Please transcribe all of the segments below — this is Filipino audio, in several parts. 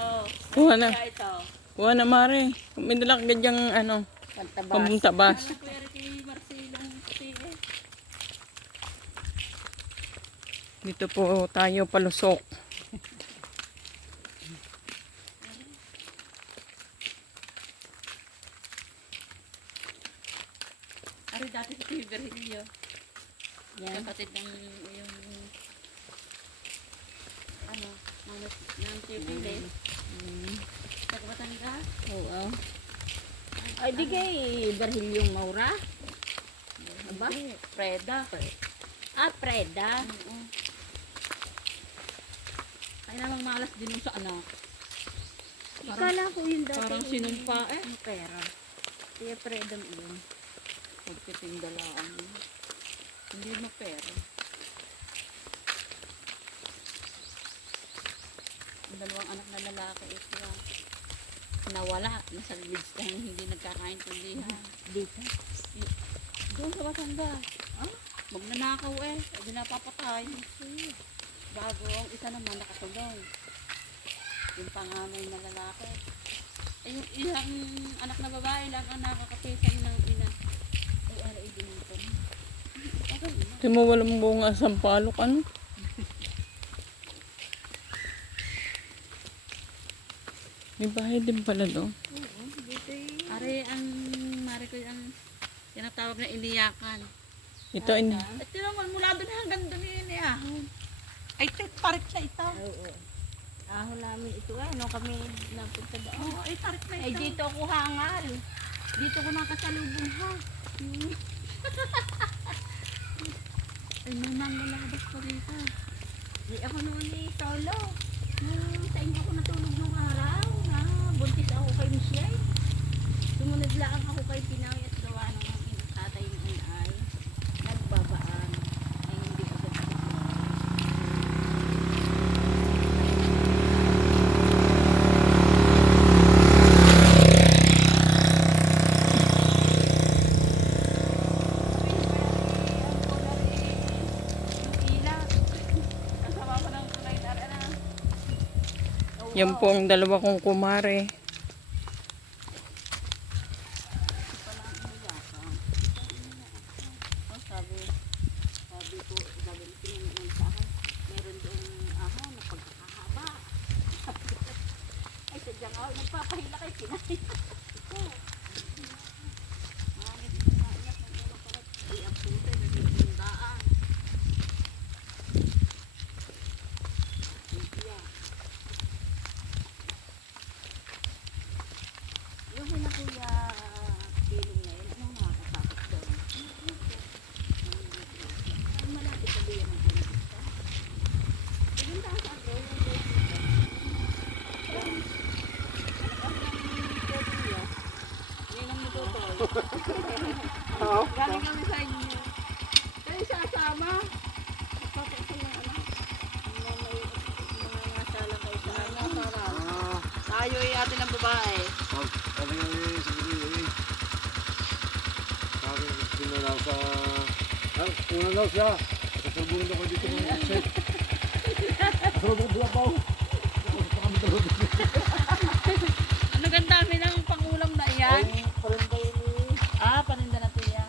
Oh, Kuha na. kaya ito. Kuha na, Mare. May dala ka gadyang ano, Pantabas. pampuntabas. Alam ko yari kay Marcelong puti eh. Dito po tayo palusok. Ari dati sa Tiyo Virgilio. Yan. Kapatid ng yung ano, ng Tiyo Pili. Sa Batangas. Oo. Ay, di kay Berhilyong Maura? Aba? Preda. Ah, Preda. Oo. Kaya namang malas din yung sa anak. Ikala ko yung dati. Parang sinumpa eh. Ang pera. Kaya Preda yun. Pagkitindalaan. Hindi mapera. Ang dalawang anak na lalaki ito nawala. Nasa village na hindi nagkakaintindihan. Dito. Doon sa Batangas. Magnanakaw eh. Hindi napapatay. Bago ang isa naman nakatulong. Yung panganay na lalaki. Eh yung isang anak na babae lang ang nakakapisan ng ina. Ay aray din ito. Di mo walang bunga sa palok, ano? May bahay din pala doon. Oo, dito eh. Aray ang mari ko ang tinatawag na iniyakan. Ito, At naman mula doon hanggang doon iniyakan. Ay tarik na ito. Oo. Ahon namin ito eh. Nung kami napunta doon. Oo, ay tarik na ito. Ay, dito ako hangal. Dito ko nakasalubong ha. Ay naman lalabas pa dito. Di ako noon eh, solo. Sa inyo ako natulog nung araw na buntis ako kay Michelle. Sumunod lang ako kay Pinay at gawa ng tatay ng ay nagbabaan. Ay hindi agad ako. yan po ang dalawa kong kumare. Sabi ko tinanong sa akin, meron doon ahon na pagkakahaba. Ay sadyang ako, nagpapahila kay Pinay. Mangit ko na iyak ng ulo pala. Ay, ang puso, nagtindaan. Yung hina kuya pilong na yun, anong nakakasakit doon? Ang malapit na ba yan ang pinagista? Pumunta ka sa ako, yung dito. Ninang Mututoy. Galing kami sa inyo. Kayo sasama. Papasok ng anak. Mga nasala kayo sa anak. Tayo ay atin ang babae. Sabi nga eh, sabi nga eh. Sabi nga sinalaw sa... Una daw siya. Kasalubungan ako dito ng set. Kasalubungan buwan pa ako. Ano ganda dami ng pangulam na iyan? Ay, parinda yun eh. Ah, paninda na tiya.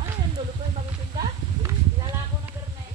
Ay, ang dulo ko yung magtitinda? Kilala ko ng Bernay.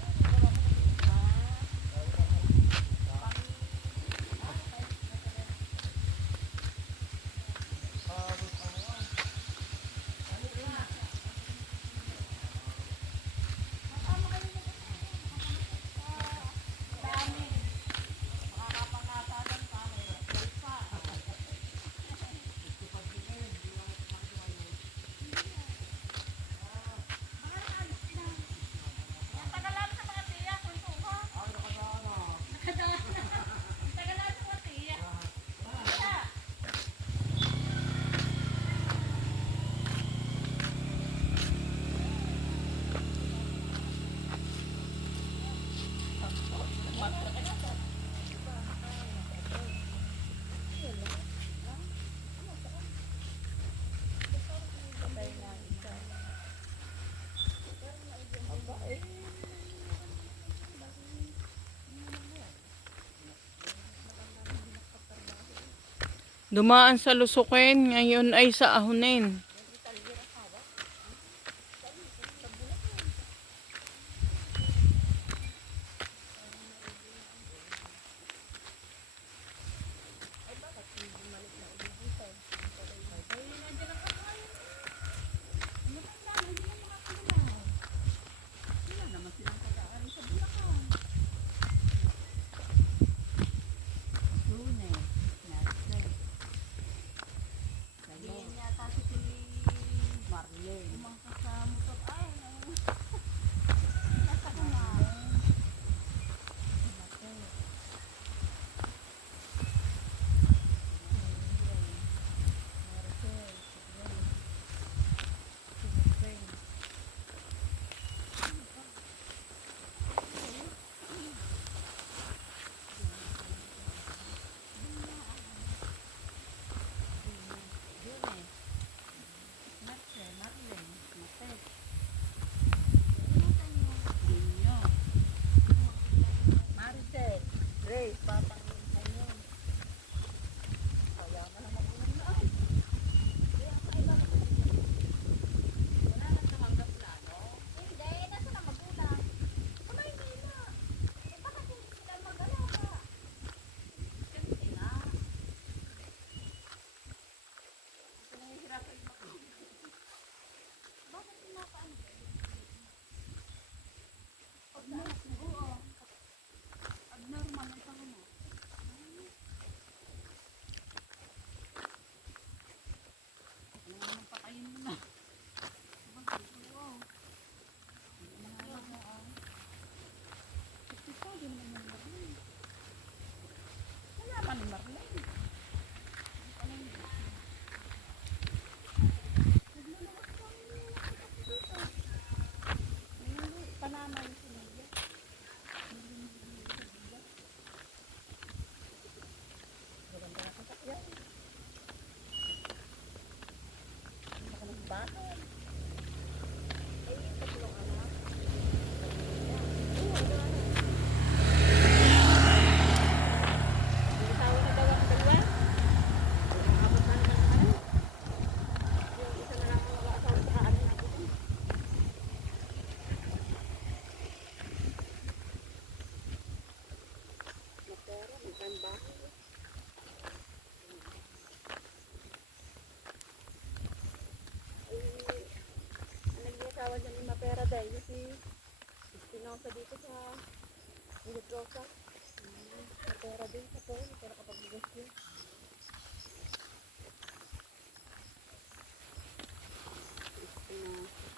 Dumaan sa Lusuken, ngayon ay sa Ahonen. Wala naman silang pag-aaral sa Bulacan. Lunes, Martes, Sabihin niya kasi si Marlene, umangkas sa motor. Ay, nasa ko na. Lunes, Martes, Marlene, Martes, Inyo, Maricel, Grace, Papang Inyo. Kaya ka naman ulan. Wala na tumanggap plano. Hindi, nasa na magulang. Aba, hindi na. Eh, bakit hindi sila mag-alaga? Kasi na. Ito nahihirapan yung Bakit pinapaan? abnormal ang panganak. Ano naman patayin mo na. Wala pa ni Marlene. Panamay sila. Maganda na sasakyan. Baka nagbaton. May asawa na daw ang dalawa. Abot na ng ano. Yung isa na lang ang mag-aasawa sa ano natin. Mapera, may kanbahan. Ang nag-iasawa dyan ni Mapera dahil yung si Espinosa dito sa Wilid Rosa. Mapera din sa po, pero kapag bugas yun. Espinosa.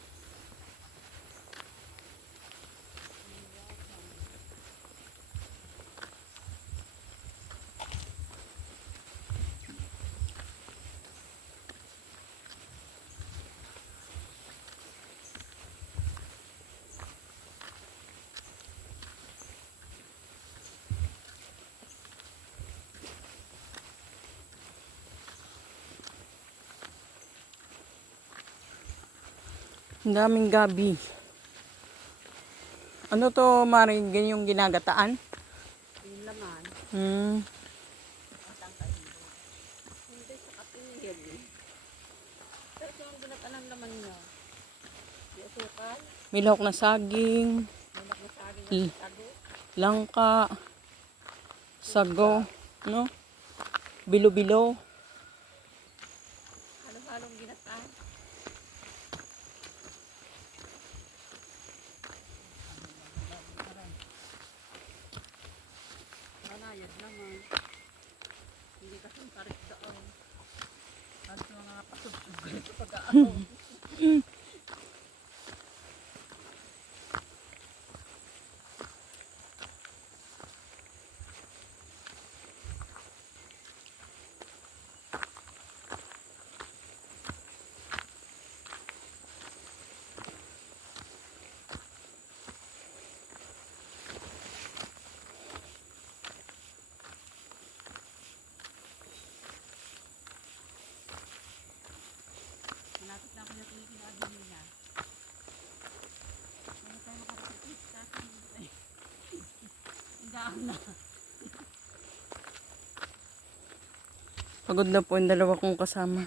Ang daming gabi. Ano to, Maring? Ganyong ginagataan? Yung laman. Hindi sa kapinigil. Pero ito yung ginatanan laman niya. Yung asukal, Milhok na saging, malak na saging Hmm. at tago. langka, sago, no? Bilo-bilo. Halo-halong ginataan. Manayad naman. Hindi kasi pares doon. At mga pasubsub ito pag-aaw. Malapit na ako na tinitinabi niya. Ano tayo makarating sa akin? Ang daan na. Pagod na po yung dalawa kong kasama.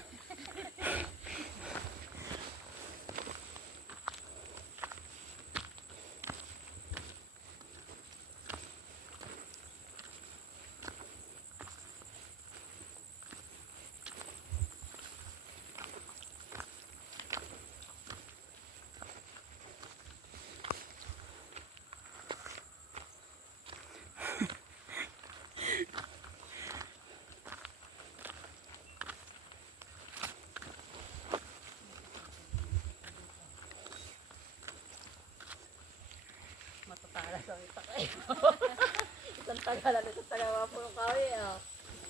Matatala sa itak eh. Isang tagalan, isang tagawa po ng kahoy